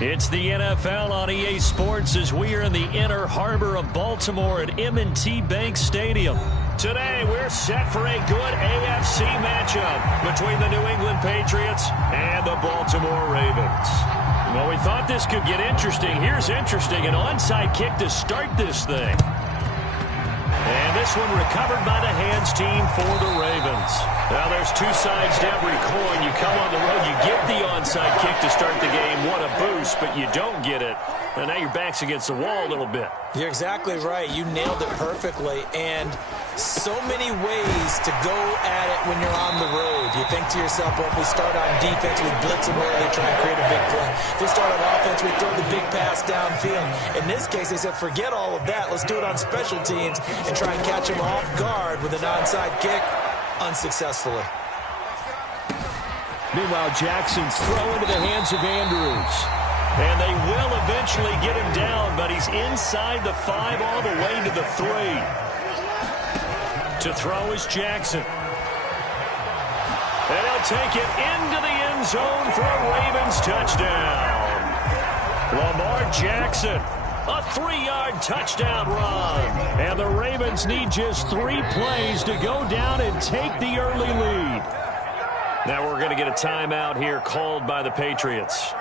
It's the NFL on EA Sports as we are in the inner harbor of Baltimore at M&T Bank Stadium. Today, we're set for a good AFC matchup between the New England Patriots and the Baltimore Ravens. Well, we thought this could get interesting. Here's interesting, an onside kick to start this thing. And this one recovered by the hands team for the Ravens. Now, there's two sides to every coin. You come on the road, you get the onside kick to start the game. What a boost, but you don't get it. And now your back's against the wall a little bit. You're exactly right. You nailed it perfectly. And so many ways to go at it when you're on the road. You think to yourself, well, if we start on defense, we blitz them early, try and create a big play. If we start on offense, we throw the big pass downfield. In this case, they said, forget all of that. Let's do it on special teams and try and catch them off guard with an onside kick unsuccessfully. Meanwhile, Jackson's throw into the hands of Andrews. And they will eventually get him down, but he's inside the 5 all the way to the 3. To throw is Jackson. And he'll take it into the end zone for a Ravens touchdown. Lamar Jackson, a 3-yard touchdown run. And the Ravens need just 3 plays to go down and take the early lead. Now we're going to get a timeout here called by the Patriots.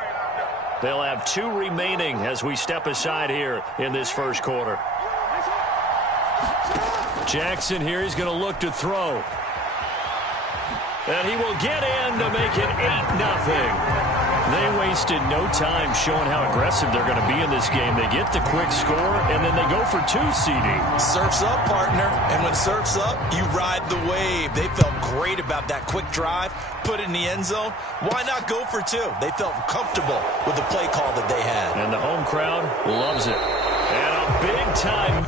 They'll have 2 remaining as we step aside here in this first quarter. Jackson here, he's going to look to throw. And he will get in to make it 8-0. They wasted no time showing how aggressive they're going to be in this game. They get the quick score, and then they go for 2, CD. Surf's up, partner. And when surf's up, you ride the wave. They felt great about that quick drive, put it in the end zone. Why not go for 2? They felt comfortable with the play call that they had. And the home crowd loves it. And a big time.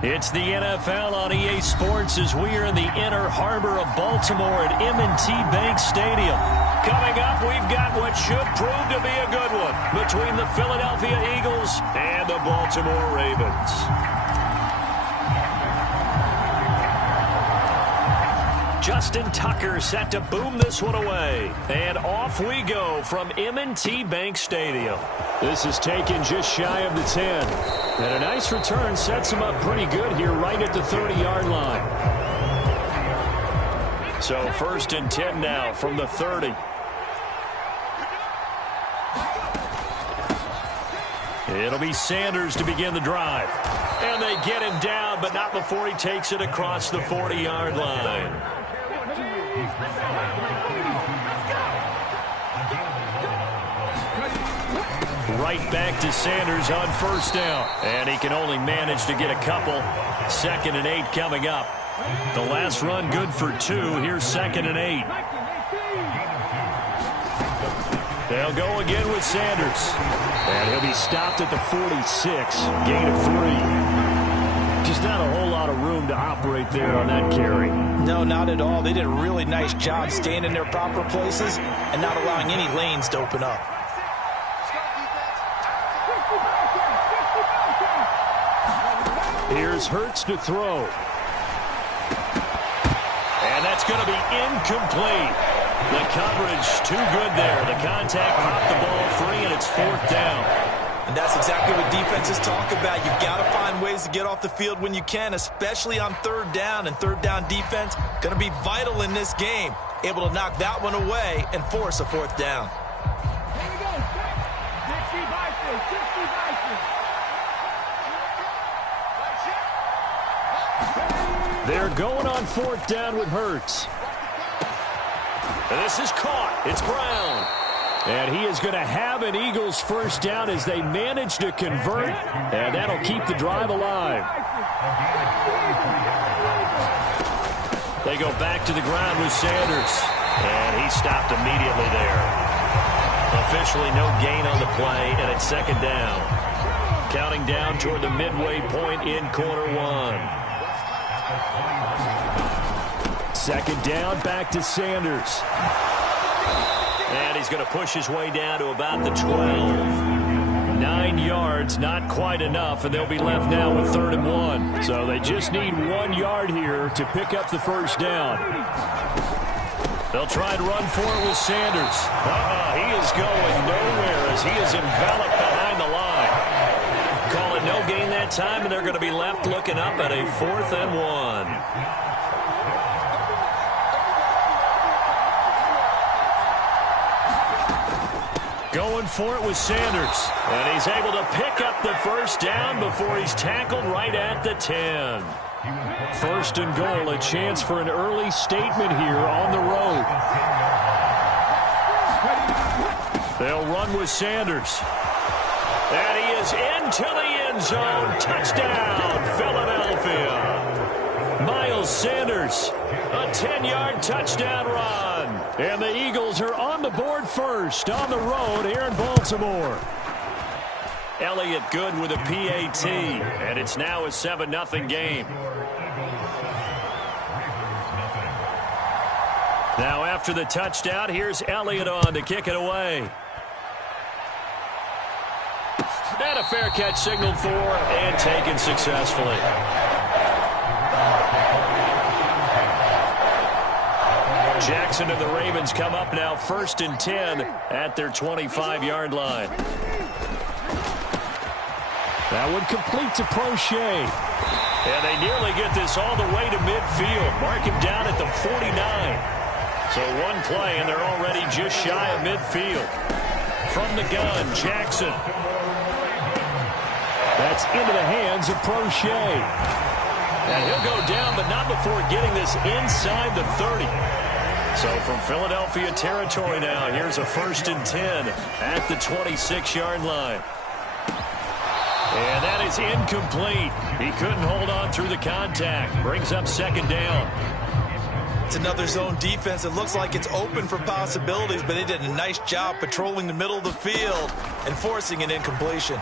It's the NFL on EA Sports as we are in the inner harbor of Baltimore at M&T Bank Stadium. Coming up, we've got what should prove to be a good one between the Philadelphia Eagles and the Baltimore Ravens. Justin Tucker set to boom this one away. And off we go from M&T Bank Stadium. This is taken just shy of the 10. And a nice return sets him up pretty good here right at the 30-yard line. So 1st and 10 now from the 30. It'll be Sanders to begin the drive. And they get him down, but not before he takes it across the 40-yard line. Right back to Sanders on 1st down. And he can only manage to get a couple. 2nd and 8 coming up. The last run good for 2. Here's 2nd and 8. They'll go again with Sanders. And he'll be stopped at the 46. Gain of 3. To Just not a whole lot of room to operate there on that carry. No, not at all. They did a really nice job staying in their proper places and not allowing any lanes to open up. Here's Hurts to throw. And that's going to be incomplete. The coverage too good there. The contact popped the ball free, and it's 4th down. And that's exactly what defenses talk about. You've got to find ways to get off the field when you can, especially on 3rd down. And 3rd down defense going to be vital in this game. Able to knock that one away and force a 4th down. Here we go. 60 by 60 by 60. They're going on 4th down with Hurts. And this is caught. It's Brown. And he is going to have an Eagles 1st down as they manage to convert. And that'll keep the drive alive. They go back to the ground with Sanders. And he stopped immediately there. Officially no gain on the play, and it's 2nd down. Counting down toward the midway point in quarter 1. 2nd down, back to Sanders. And he's going to push his way down to about the 12. 9 yards, not quite enough, and they'll be left now with 3rd and 1. So they just need 1 yard here to pick up the 1st down. They'll try and run for it with Sanders. He is going nowhere as he is enveloped behind the line. Call it no gain that time, and they're going to be left looking up at a 4th and 1. Going for it with Sanders. And he's able to pick up the 1st down before he's tackled right at the 10. 1st and goal, a chance for an early statement here on the road. They'll run with Sanders. And he is into the end zone. Touchdown, Philadelphia. Miles Sanders, a 10-yard touchdown run. And the Eagles are on the board first on the road here in Baltimore. Elliott good with a PAT, and it's now a 7-0 game. Now after the touchdown, here's Elliott on to kick it away. And a fair catch signaled for and taken successfully. Jackson and the Ravens come up now 1st and 10 at their 25-yard line. That one complete to Prochet. And they nearly get this all the way to midfield. Mark him down at the 49. So one play and they're already just shy of midfield. From the gun, Jackson. That's into the hands of Prochet. And he'll go down, but not before getting this inside the 30. So from Philadelphia territory now, here's a 1st and 10 at the 26-yard line. And that is incomplete. He couldn't hold on through the contact. Brings up 2nd down. It's another zone defense. It looks like it's open for possibilities, but they did a nice job patrolling the middle of the field and forcing an incompletion.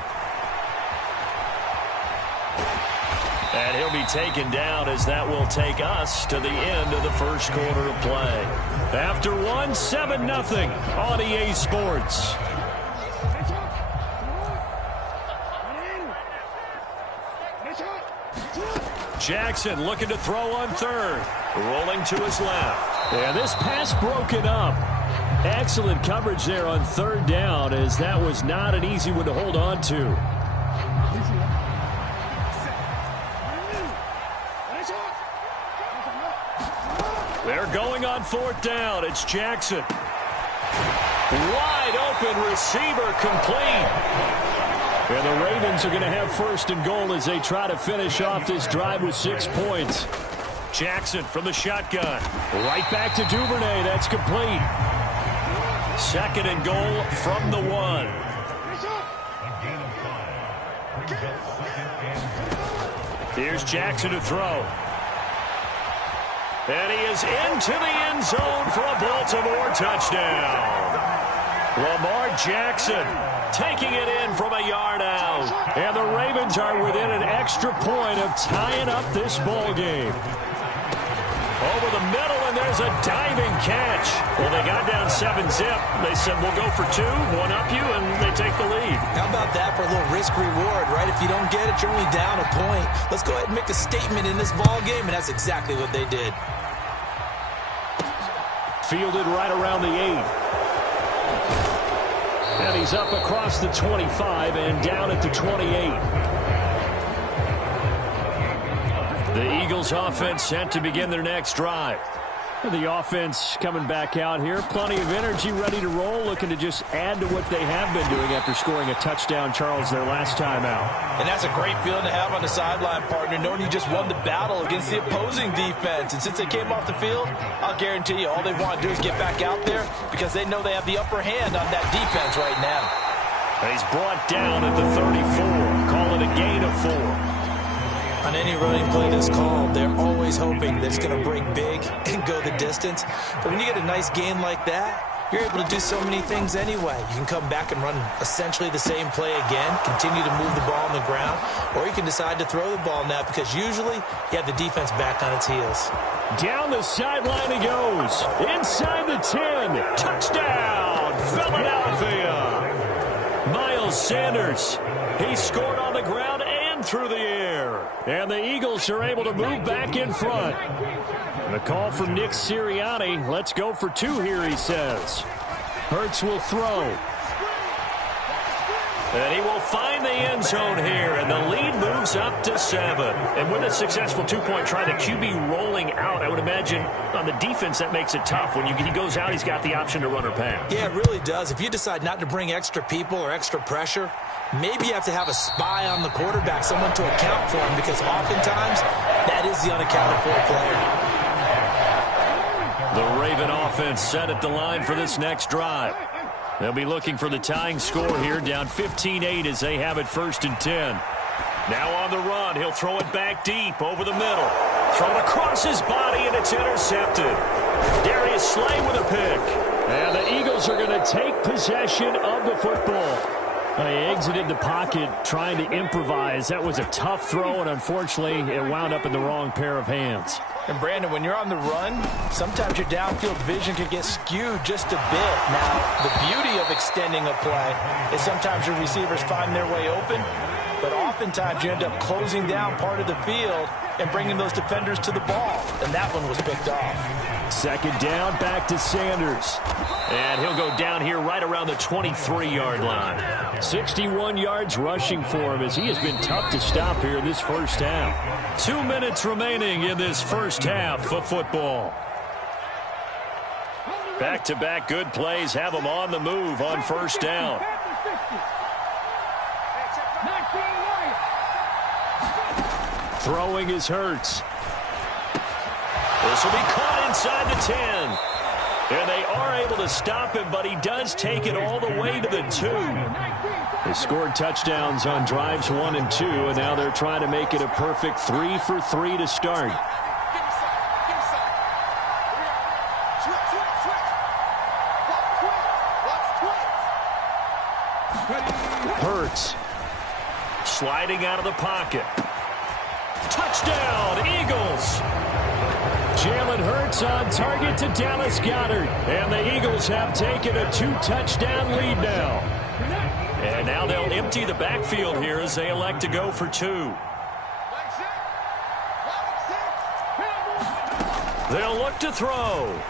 And he'll be taken down as that will take us to the end of the 1st quarter of play. After 1, 7-0 on EA Sports. Jackson looking to throw on 3rd. Rolling to his left. And this pass broken up. Excellent coverage there on 3rd down as that was not an easy one to hold on to. They're going on 4th down. It's Jackson. Wide open receiver complete. And the Ravens are going to have 1st and goal as they try to finish off this drive with 6 points. Jackson from the shotgun. Right back to Duvernay. That's complete. 2nd and goal from the 1. Here's Jackson to throw. And he is into the end zone for a Baltimore touchdown. Lamar Jackson taking it in from a yard out. And the Ravens Ravens are within an extra point of tying up this ball game. Over the middle, and there's a diving catch. Well, they got down 7-zip. They said, we'll go for 2, one up you, and they take the lead. How about that for a little risk-reward, right? If you don't get it, you're only down a point. Let's go ahead and make a statement in this ball game, and that's exactly what they did. Fielded right around the 8. And he's up across the 25 and down at the 28. The Eagles offense set to begin their next drive. The offense coming back out here. Plenty of energy, ready to roll, looking to just add to what they have been doing after scoring a touchdown, Charles, their last time out. And that's a great feeling to have on the sideline, partner, knowing you just won the battle against the opposing defense. And since they came off the field, I'll guarantee you all they want to do is get back out there because they know they have the upper hand on that defense right now. And he's brought down at the 34. Call it a gain of 4. On any running play that's called, they're always hoping that it's going to break big and go the distance. But when you get a nice gain like that, you're able to do so many things anyway. You can come back and run essentially the same play again, continue to move the ball on the ground, or you can decide to throw the ball now because usually you have the defense back on its heels. Down the sideline he goes. Inside the 10. Touchdown, Philadelphia. Miles Sanders. He scored on the ground and through the air. And the Eagles are able to move back in front. The call from Nick Sirianni. Let's go for 2 here, he says. Hurts will throw. And he will find the end zone here, and the lead moves up to 7. And with a successful 2-point try, the QB rolling out, I would imagine on the defense that makes it tough. When he goes out, he's got the option to run or pass. Yeah, it really does. If you decide not to bring extra people or extra pressure, maybe you have to have a spy on the quarterback, someone to account for him, because oftentimes that is the unaccounted for player. The Raven offense set at the line for this next drive. They'll be looking for the tying score here, down 15-8 as they have it 1st and 10. Now on the run, he'll throw it back deep over the middle. Thrown across his body, and it's intercepted. Darius Slay with a pick. And the Eagles are going to take possession of the football. He exited the pocket trying to improvise. That was a tough throw, and unfortunately, it wound up in the wrong pair of hands. And, Brandon, when you're on the run, sometimes your downfield vision can get skewed just a bit. Now, the beauty of extending a play is sometimes your receivers find their way open, but oftentimes you end up closing down part of the field and bringing those defenders to the ball, and that one was picked off. 2nd down, back to Sanders. And he'll go down here right around the 23-yard line. 61 yards rushing for him as he has been tough to stop here in this first half. 2 minutes remaining in this first half of football. Back-to-back good plays have him on the move on 1st down. Throwing is Hurts. This will be caught inside the 10. And they are able to stop him, but he does take it all the way to the 2. They scored touchdowns on drives 1 and 2, and now they're trying to make it a perfect 3 for 3 to start. Hurts sliding out of the pocket. Touchdown, Eagles! Jalen Hurts on target to Dallas Goedert. And the Eagles have taken a 2-touchdown lead now. And now they'll empty the backfield here as they elect to go for 2. They'll look to throw.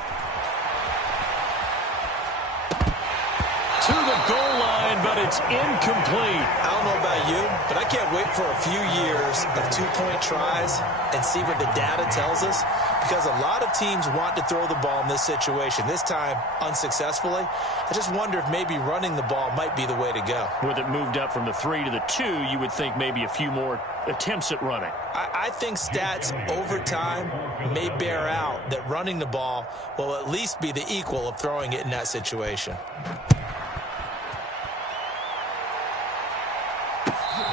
To the goal line, but it's incomplete. I don't know about you, but I can't wait for a few years of 2-point tries and see what the data tells us, because a lot of teams want to throw the ball in this situation. This time, unsuccessfully. I just wonder if maybe running the ball might be the way to go. With it moved up from the 3 to the 2, you would think maybe a few more attempts at running. I think stats over time may bear out that running the ball will at least be the equal of throwing it in that situation.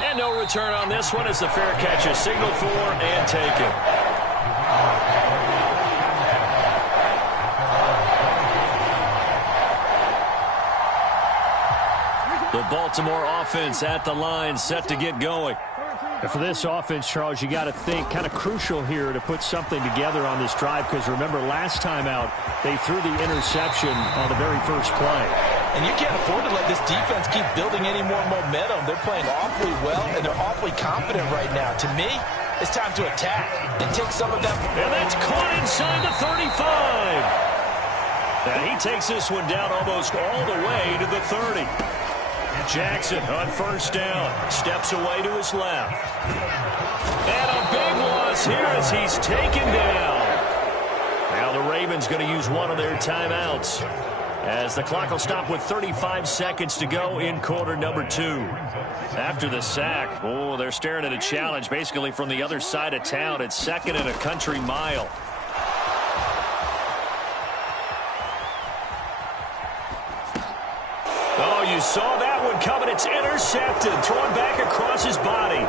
And no return on this one as the fair catch is signaled for and taken. The Baltimore offense at the line set to get going. And for this offense, Charles, you got to think kind of crucial here to put something together on this drive, because remember last time out they threw the interception on the very first play. And you can't afford to let this defense keep building any more momentum. They're playing awfully well, and they're awfully confident right now. To me, it's time to attack and take some of that. And that's caught inside the 35. And he takes this one down almost all the way to the 30. Jackson on first down. Steps away to his left. And a big loss here as he's taken down. Now the Ravens going to use one of their timeouts, as the clock will stop with 35 seconds to go in quarter number 2. After the sack, they're staring at a challenge basically from the other side of town. It's second and a country mile. Oh, you saw that one coming. It's intercepted. Thrown back across his body.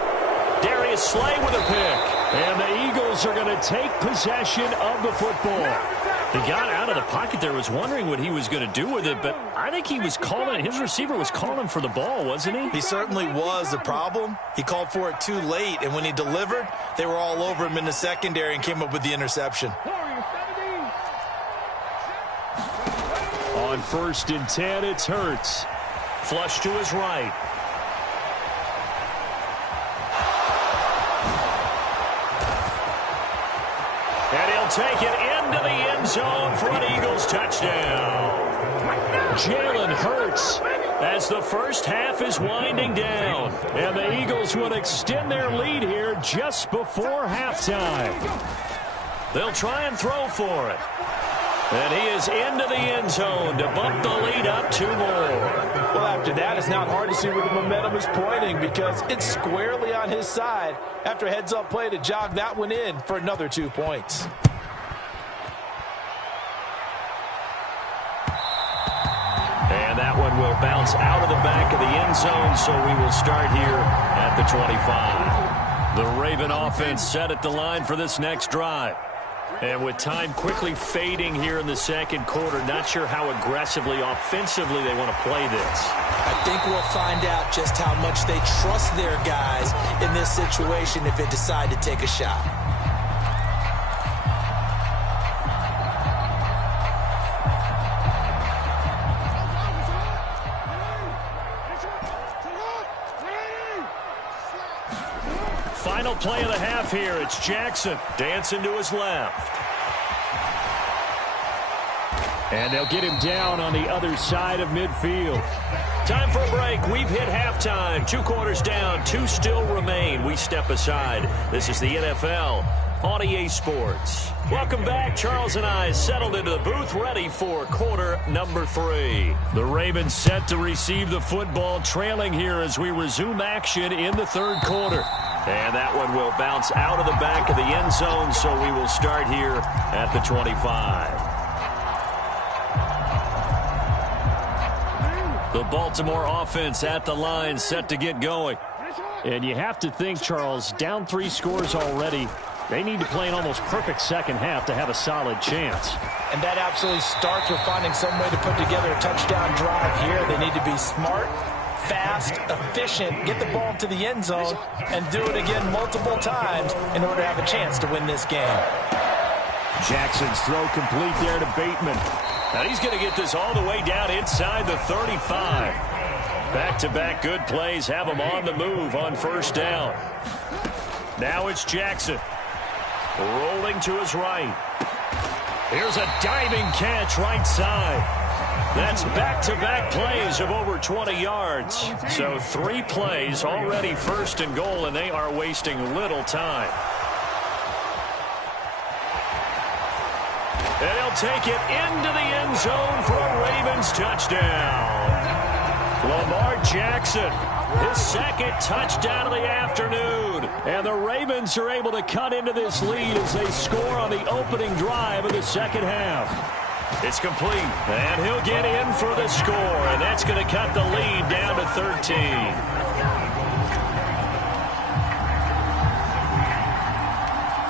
Darius Slay with a pick. And the Eagles are going to take possession of the football. He got out of the pocket there, was wondering what he was going to do with it, but I think he was calling, his receiver was calling for the ball, wasn't he? He certainly was. The problem, he called for it too late, and when he delivered, they were all over him in the secondary and came up with the interception. On 1st and 10, it's Hurts. Flush to his right. And he'll take it into the end zone for an Eagles touchdown. Jalen Hurts, as the first half is winding down. And the Eagles would extend their lead here just before halftime. They'll try and throw for it. And he is into the end zone to bump the lead up 2 more. Well, after that, it's not hard to see where the momentum is pointing, because it's squarely on his side after a heads-up play to jog that one in for another 2 points. And that one will bounce out of the back of the end zone, so we will start here at the 25. The Raven offense set at the line for this next drive. And with time quickly fading here in the second quarter, not sure how aggressively, offensively they want to play this. I think we'll find out just how much they trust their guys in this situation if they decide to take a shot. Final play of the half here. It's Jackson dancing to his left. And they'll get him down on the other side of midfield. Time for a break. We've hit halftime. 2 quarters down. 2 still remain. We step aside. This is the NFL on EA Sports. Welcome back. Charles and I settled into the booth, ready for quarter number 3. The Ravens set to receive the football, trailing here as we resume action in the third quarter. And that one will bounce out of the back of the end zone, so we will start here at the 25. The Baltimore offense at the line, set to get going. And you have to think, Charles, down 3 scores already. They need to play an almost perfect second half to have a solid chance. And that absolutely starts with finding some way to put together a touchdown drive here. They need to be smart, fast, efficient, get the ball to the end zone, and do it again multiple times in order to have a chance to win this game. Jackson's throw complete there to Bateman. Now he's going to get this all the way down inside the 35. Back-to-back good plays have him on the move on first down. Now it's Jackson. Rolling to his right. Here's a diving catch right side. That's back-to-back plays of over 20 yards. So 3 plays already first and goal, and they are wasting little time. And he'll take it into the end zone for a Ravens touchdown. Lamar Jackson, his second touchdown of the afternoon. And the Ravens are able to cut into this lead as they score on the opening drive of the second half. It's complete, and he'll get in for the score, and that's going to cut the lead down to 13.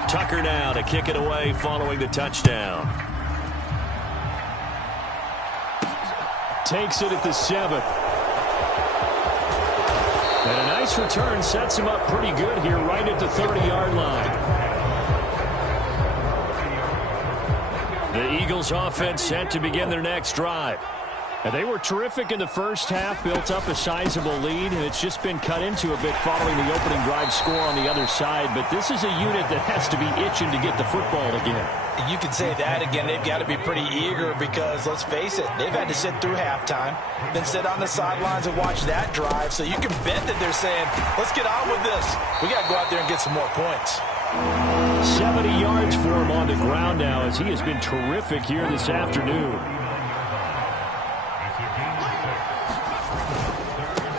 Tucker now to kick it away following the touchdown. Takes it at the 7. And a nice return sets him up pretty good here right at the 30-yard line. The Eagles offense set to begin their next drive. And they were terrific in the first half, built up a sizable lead, and it's just been cut into a bit following the opening drive score on the other side. But this is a unit that has to be itching to get the football again. You can say that again. They've got to be pretty eager because, let's face it, they've had to sit through halftime, then sit on the sidelines and watch that drive. So you can bet that they're saying, let's get on with this. We got to go out there and get some more points. 70 yards for him on the ground now as he has been terrific here this afternoon.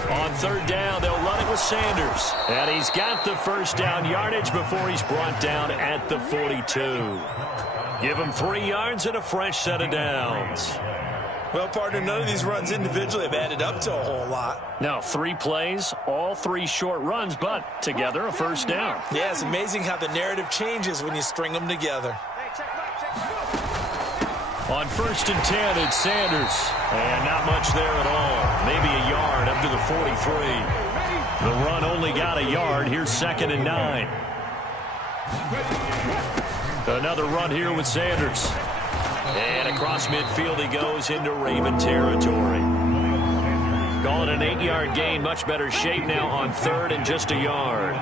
On third down, they'll run it with Sanders. And he's got the first down yardage before he's brought down at the 42. Give him 3 yards and a fresh set of downs. Well, partner, none of these runs individually have added up to a whole lot. Now, 3 plays, all 3 short runs, but together a first down. Yeah, it's amazing how the narrative changes when you string them together. On 1st and 10, it's Sanders. And not much there at all. Maybe a yard up to the 43. The run only got a yard. Here's 2nd and 9. Another run here with Sanders. And across midfield he goes into Raven territory. Calling an 8-yard gain. Much better shape now on 3rd and just a yard.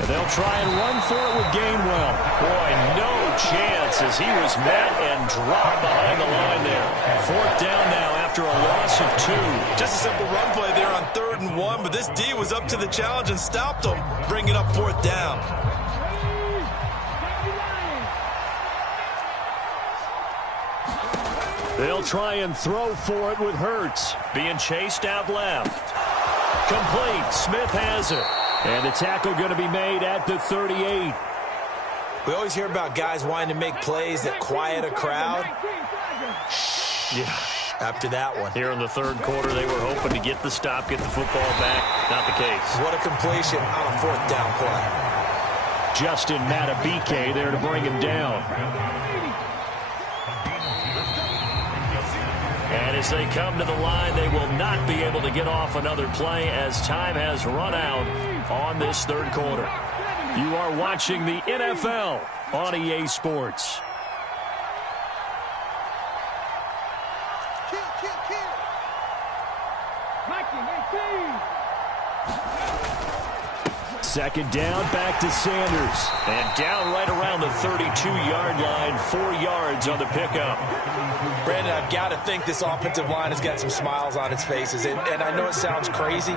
And they'll try and run for it with Gainwell. Boy, no chance as he was met and dropped behind the line there. 4th down now after a loss of 2. Just a simple run play there on 3rd and 1, but this D was up to the challenge and stopped him, bringing up 4th down. They'll try and throw for it with Hurts. Being chased out left. Complete. Smith has it. And the tackle going to be made at the 38. We always hear about guys wanting to make plays that quiet a crowd. Yeah. After that one. Here in the 3rd quarter, they were hoping to get the stop, get the football back. Not the case. What a completion on a 4th down play. Justin Matabike there to bring him down. And as they come to the line, they will not be able to get off another play as time has run out on this 3rd quarter. You are watching the NFL on EA Sports. Second down, back to Sanders. And down right around the 32-yard line, 4 yards on the pickup. Brandon, I've got to think this offensive line has got some smiles on its faces. And I know it sounds crazy,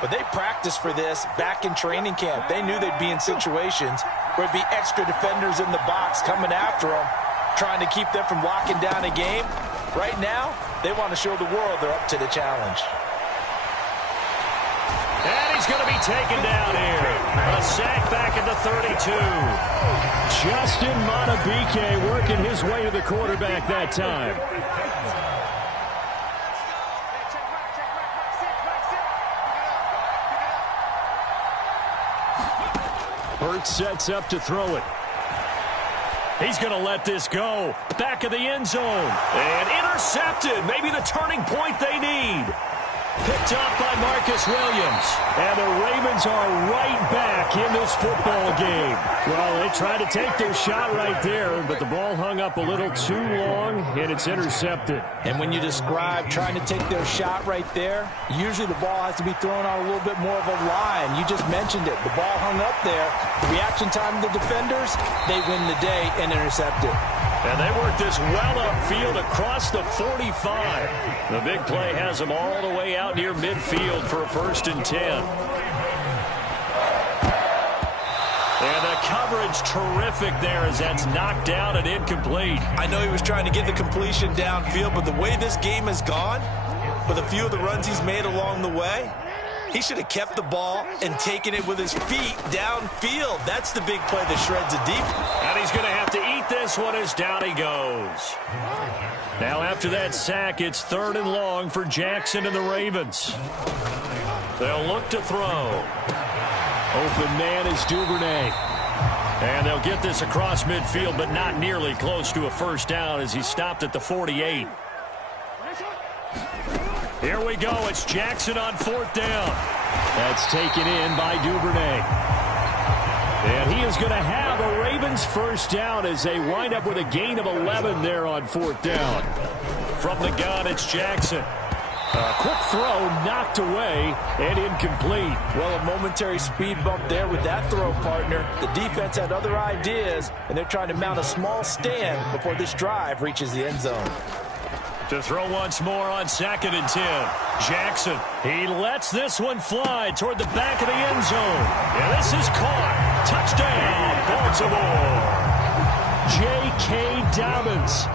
but they practiced for this back in training camp. They knew they'd be in situations where it'd be extra defenders in the box coming after them, trying to keep them from locking down a game. Right now, they want to show the world they're up to the challenge. And he's going to be taken down here. A sack back at the 32. Justin Matabike working his way to the quarterback that time. Hurts sets up to throw it. He's going to let this go. Back of the end zone. And intercepted. Maybe the turning point they need. Picked up by Marcus Williams. And the Ravens are right back in this football game. Well, they tried to take their shot right there, but the ball hung up a little too long, and it's intercepted. And when you describe trying to take their shot right there, usually the ball has to be thrown on a little bit more of a line. You just mentioned it. The ball hung up there. The reaction time of the defenders, they win the day and intercept it. And they work this well upfield across the 45. The big play has them all the way out near midfield for a 1st and 10. And the coverage terrific there as that's knocked down and incomplete. I know he was trying to get the completion downfield, but the way this game has gone, with a few of the runs he's made along the way, he should have kept the ball and taken it with his feet downfield. That's the big play that shreds a deep. And he's going to have to eat this one as down he goes. Now after that sack, it's 3rd and long for Jackson and the Ravens. They'll look to throw. Open man is Duvernay. And they'll get this across midfield, but not nearly close to a 1st down as he stopped at the 48. Here we go. It's Jackson on 4th down. That's taken in by Duvernay. And he is going to have a Ravens first down as they wind up with a gain of 11 there on 4th down. From the gun, it's Jackson. A quick throw knocked away and incomplete. Well, a momentary speed bump there with that throw, partner. The defense had other ideas, and they're trying to mount a small stand before this drive reaches the end zone. To throw once more on 2nd and 10. Jackson, he lets this one fly toward the back of the end zone. And this is caught. Touchdown, Baltimore. J.K. Dobbins,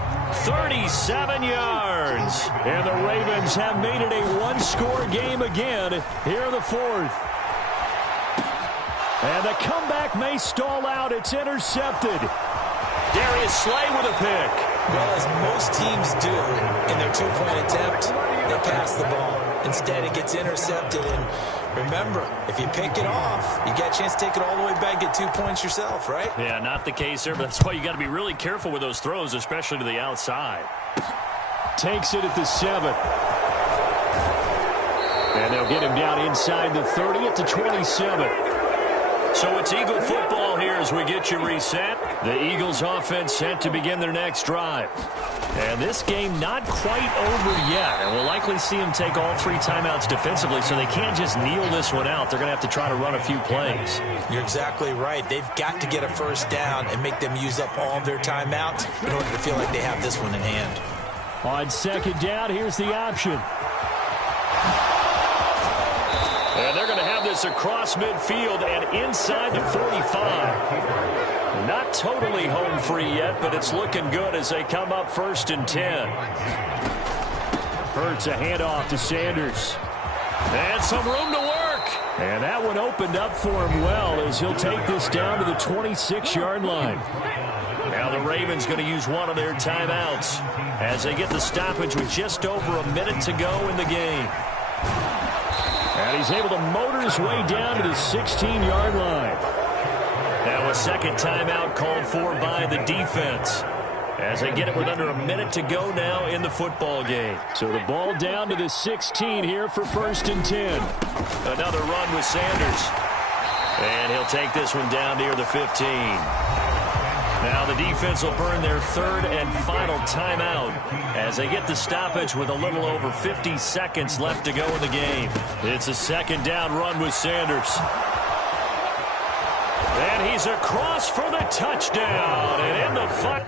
37 yards. And the Ravens have made it a one-score game again here in the 4th. And the comeback may stall out. It's intercepted. Darius Slay with a pick. Well, as most teams do in their two-point attempt, they pass the ball. Instead, it gets intercepted. And remember, if you pick it off, you get a chance to take it all the way back, get 2 points yourself, right? Yeah, not the case there, but that's why you got to be really careful with those throws, especially to the outside. Takes it at the 7. And they'll get him down inside the 30 at the 27. So it's Eagle football here as we get you reset. The Eagles offense set to begin their next drive. And this game not quite over yet. And we'll likely see them take all 3 timeouts defensively, so they can't just kneel this one out. They're going to have to try to run a few plays. You're exactly right. They've got to get a first down and make them use up all of their timeouts in order to feel like they have this one in hand. On 2nd down, here's the option. And they're going to have this across midfield and inside the 45. Not totally home free yet, but it's looking good as they come up 1st and 10. Hurts a handoff to Sanders. And some room to work. And that one opened up for him well as he'll take this down to the 26-yard line. Now the Ravens going to use one of their timeouts as they get the stoppage with just over a minute to go in the game. And he's able to motor his way down to the 16-yard line. Now a second timeout called for by the defense as they get it with under a minute to go now in the football game. So the ball down to the 16 here for 1st and 10. Another run with Sanders. And he'll take this one down near the 15. Now the defense will burn their 3rd and final timeout as they get the stoppage with a little over 50 seconds left to go in the game. It's a 2nd down run with Sanders. And he's across for the touchdown. And in the fight.